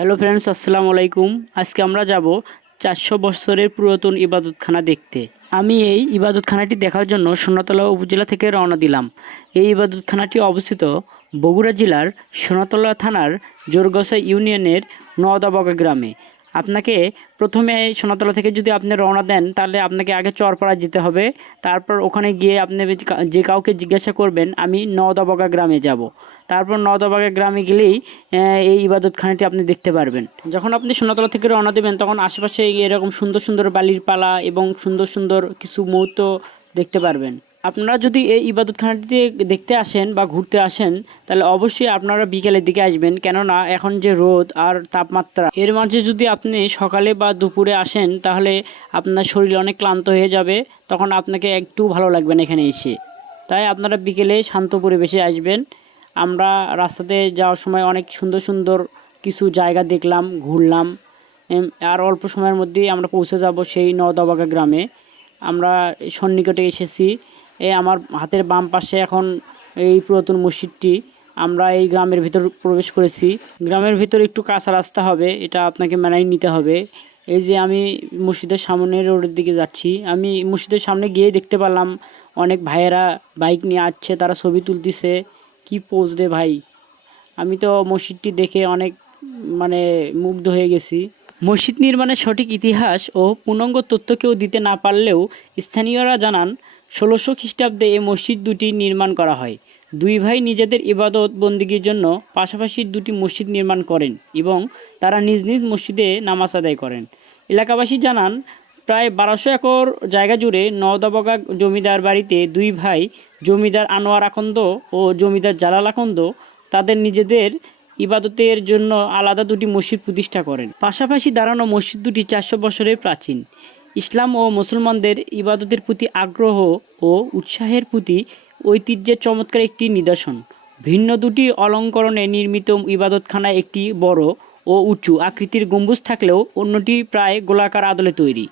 Hello friends, আসসালামু আলাইকুম। আজকে আমরা যাব 400 বছরের পুরাতন ইবাদতখানা দেখতে। আমি এই ইবাদতখানাটি দেখার জন্য সোনাতলা উপজেলা থেকে রওনা দিলাম। এই ইবাদতখানাটি অবস্থিত বগুড়া জেলার সোনাতলা থানার জোরগসা ইউনিয়নের নওদাবগা গ্রামে। আপনাকে প্রথমে সোনাতলা থেকে যদি আপনি রওনা দেন তাহলে আপনাকে আগে চরপাড়া যেতে হবে। তারপর ওখানে গিয়ে আপনি যে কাউকে জিজ্ঞাসা করবেন আমি নওদাবগা গ্রামে যাব। তারপর নওদাবগা গ্রামে গেলেই এই ইবাদতখানাটি আপনি দেখতে পারবেন। যখন আপনি সোনাতলা থেকে রওনা দেবেন তখন আশেপাশে এরকম সুন্দর সুন্দর বালির পালা এবং সুন্দর সুন্দর কিছু মুহূর্ত দেখতে পারবেন। আপনারা যদি এই ইবাদতখানাটিতে দেখতে আসেন বা ঘুরতে আসেন তাহলে অবশ্যই আপনারা বিকেলের দিকে আসবেন, কেননা এখন যে রোদ আর তাপমাত্রা, এর মাঝে যদি আপনি সকালে বা দুপুরে আসেন তাহলে আপনার শরীর অনেক ক্লান্ত হয়ে যাবে, তখন আপনাকে একটু ভালো লাগবে না এখানে এসে। তাই আপনারা বিকেলে শান্ত পরিবেশে আসবেন। আমরা রাস্তাতে যাওয়ার সময় অনেক সুন্দর সুন্দর কিছু জায়গা দেখলাম, ঘুরলাম। আর অল্প সময়ের মধ্যেই আমরা পৌঁছে যাব সেই নওদাবগা গ্রামে। আমরা সন্নিকটে এসেছি। আমার হাতের বাম পাশে এখন এই পুরাতন মসজিদটি। আমরা এই গ্রামের ভিতর প্রবেশ করেছি। গ্রামের ভিতর একটু কাঁচা রাস্তা হবে, এটা আপনাকে মেনেই নিতে হবে। এই যে আমি মসজিদের সামনে রোডের দিকে যাচ্ছি, আমি মসজিদের সামনে গিয়ে দেখতে পেলাম অনেক ভাইয়েরা বাইক নিয়ে আসছে, তারা ছবি তুলতেছে। কি পোজ রে ভাই! আমি তো মসজিদটি দেখে অনেক মুগ্ধ হয়ে গেছি। মসজিদ নির্মাণের সঠিক ইতিহাস ও পূর্ণাঙ্গ তথ্য কেউ দিতে না পারলেও স্থানীয়রা জানান 1600 খ্রিস্টাব্দে এই মসজিদ দুটি নির্মাণ করা হয়। দুই ভাই নিজেদের ইবাদত বন্দিগির জন্য পাশাপাশি দুটি মসজিদ নির্মাণ করেন এবং তারা নিজ নিজ মসজিদে নামাজ আদায় করেন। এলাকাবাসী জানান প্রায় 1200 একর জায়গা জুড়ে নওদাবগা জমিদার বাড়িতে দুই ভাই জমিদার আনোয়ার আকন্দ ও জমিদার জালাল আকন্দ তাদের নিজেদের ইবাদতের জন্য আলাদা দুটি মসজিদ প্রতিষ্ঠা করেন। পাশাপাশি দাঁড়ানো মসজিদ দুটি 400 বছরের প্রাচীন। ইসলাম ও মুসলমানদের ইবাদতের প্রতি আগ্রহ ও উৎসাহের প্রতি ঐতিহ্যের চমৎকার একটি নিদর্শন। ভিন্ন দুটি অলঙ্করণে নির্মিত ইবাদতখানায় একটি বড় ও উঁচু আকৃতির গম্বুজ থাকলেও অন্যটি প্রায় গোলাকার আদলে তৈরি।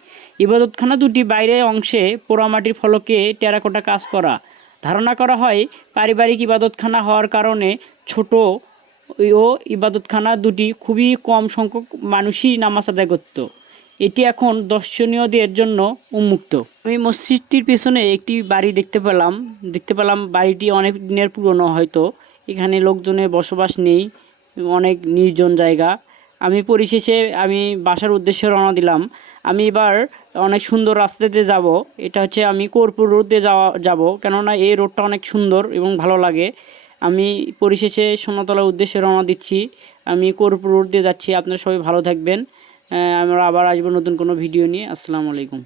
ইবাদতখানা দুটি বাইরের অংশে পোড়ামাটির ফলকে টেরাকোটা কাজ করা। ধারণা করা হয় পারিবারিক ইবাদতখানা হওয়ার কারণে ছোট ও ইবাদতখানা দুটি খুবই কম সংখ্যক মানুষই নামাজ আদায় করত। এটি এখন দর্শনীয়দের জন্য উন্মুক্ত। আমি মসজিদটির পেছনে একটি বাড়ি দেখতে পেলাম বাড়িটি অনেক দিনের পুরনো, হয়তো এখানে লোকজনের বসবাস নেই, অনেক নির্জন জায়গা। আমি পরিশেষে বাসার উদ্দেশ্যে রওনা দিলাম। আমি এবার অনেক সুন্দর রাস্তাতে যাব। এটা হচ্ছে আমি কর্পুর রোড দিয়ে যাব, কেননা এই রোডটা অনেক সুন্দর এবং ভালো লাগে। আমি পরিশেষে সোনাতলার উদ্দেশ্যে রওনা দিচ্ছি। আমি কর্পুর রোড দিয়ে যাচ্ছি। আপনারা সবাই ভালো থাকবেন। আমরা আবার আসবো নতুন কোনো ভিডিও নিয়ে। আসসালামু আলাইকুম।